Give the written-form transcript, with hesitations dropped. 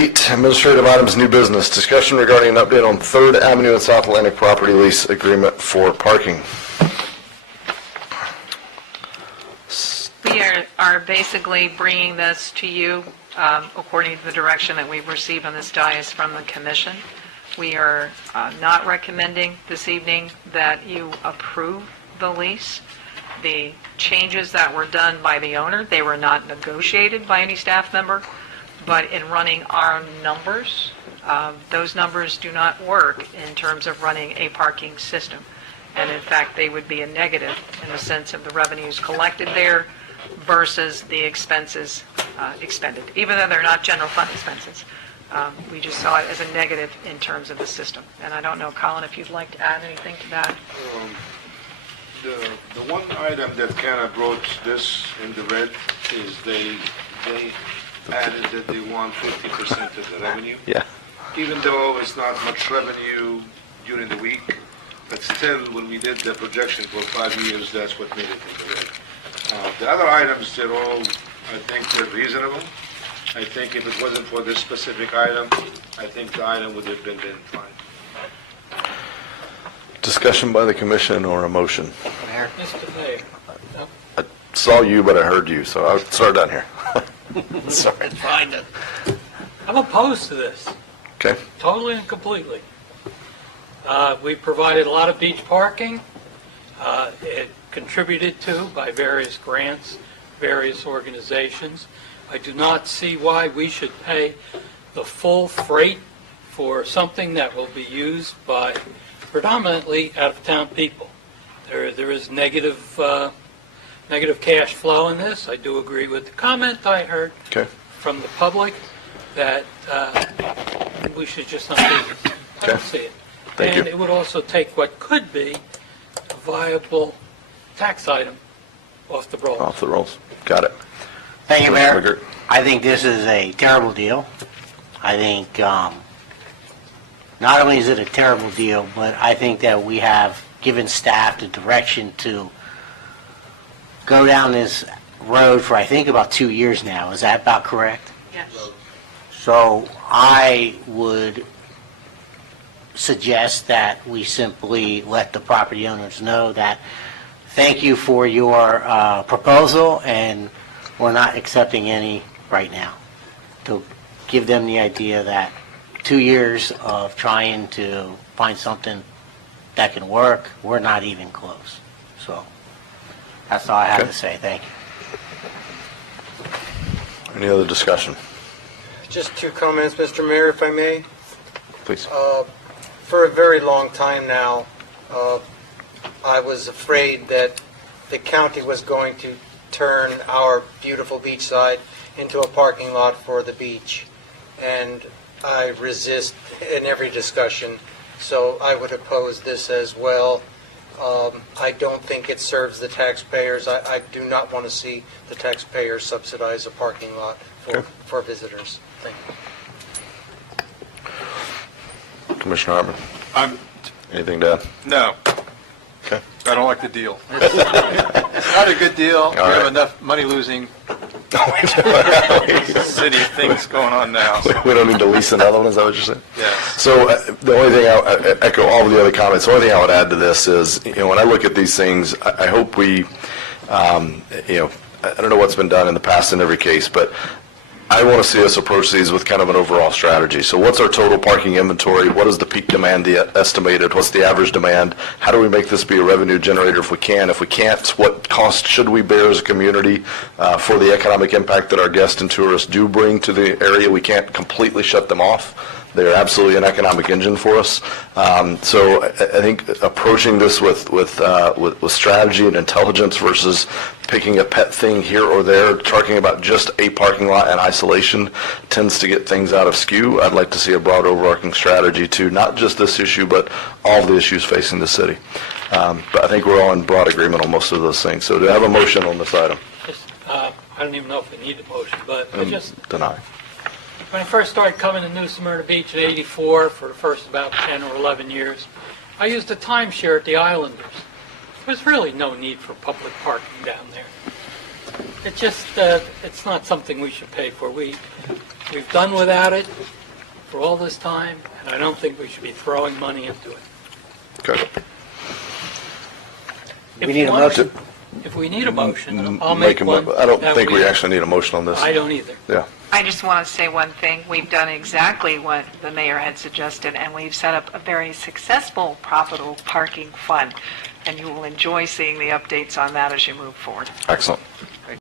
8, administrative items, new business. Discussion regarding an update on 3rd Avenue and South Atlantic property lease agreement for parking. We are basically bringing this to you according to the direction that we've received on this dais from the commission. We are not recommending this evening that you approve the lease. The changes that were done by the owner, they were not negotiated by any staff member, but in running our numbers, those numbers do not work in terms of running a parking system. And in fact, they would be a negative in the sense of the revenues collected there versus the expenses expended, even though they're not general fund expenses. We just saw it as a negative in terms of the system. And I don't know, Colin, if you'd like to add anything to that. The one item that kind of brought this in the red is they added that they want 50% of the revenue. Yeah. Even though it's not much revenue during the week, but still, when we did the projection for 5 years, that's what made it in the red. The other items, they're all, I think, they're reasonable. I think if it wasn't for this specific item, I think the item would have been fine. Discussion by the commission or a motion? Mr. Mayor. I saw you, but I heard you, so I'll start down here. Sorry. I'm opposed to this, Okay. totally and completely. We provided a lot of beach parking. It contributed to by various grants, various organizations. I do not see why we should pay the full freight for something that will be used by predominantly out-of-town people. There is negative cash flow in this. I do agree with the comment I heard from the public that we should just not do it. I don't see it. Thank you. And it would also take what could be a viable tax item off the rolls. Off the rolls. Got it. Thank you, Commissioner Mayor. McGirt. I think this is a terrible deal. I think not only is it a terrible deal, but I think that we have given staff the direction to go down this road for, I think, about 2 years now. Is that about correct? Yes. So I would suggest that we simply let the property owners know that thank you for your proposal, and we're not accepting any right now. To give them the idea that 2 years of trying to find something that can work, we're not even close. So that's all I have to say. Thank you. Any other discussion? Just 2 comments, Mr. Mayor, if I may. Please. For a very long time now, I was afraid that the county was going to turn our beautiful beachside into a parking lot for the beach. And I resist in every discussion, so I would oppose this as well. I don't think it serves the taxpayers. I do not want to see the taxpayers subsidize a parking lot for visitors. Thank you. Commissioner Hartman, anything to add? No, Okay. I don't like the deal. It's not a good deal. We right. have enough money-losing city things going on now. We don't need to lease another one, is that what you're saying? Yes. So the only thing, I echo all of the other comments, the only thing I would add to this is, when I look at these things, I hope we, I don't know what's been done in the past in every case, but I want to see us approach these with kind of an overall strategy. So what's our total parking inventory? What is the peak demand estimated? What's the average demand? How do we make this be a revenue generator if we can? If we can't, what cost should we bear as a community for the economic impact that our guests and tourists do bring to the area? We can't completely shut them off. They're absolutely an economic engine for us. So I think approaching this with strategy and intelligence versus picking a pet thing here or there, talking about just a parking lot in isolation tends to get things out of skew. I'd like to see a broad overarching strategy to not just this issue, but all the issues facing the city. But I think we're all in broad agreement on most of those things. So do I have a motion on this item? I don't even know if we need a motion, but I just... Deny. When I first started coming to New Smyrna Beach in '84, for the first about 10 or 11 years, I used a timeshare at the Islanders. There was really no need for public parking down there. It just, it's not something we should pay for. We've done without it for all this time, and I don't think we should be throwing money into it. Okay. If We need you a want- motion. If we need a motion, I'll make a one. I don't that think we actually need a motion on this. I don't either. Yeah. I just want to say one thing. We've done exactly what the mayor had suggested, and we've set up a very successful, profitable parking fund, and you will enjoy seeing the updates on that as you move forward. Excellent.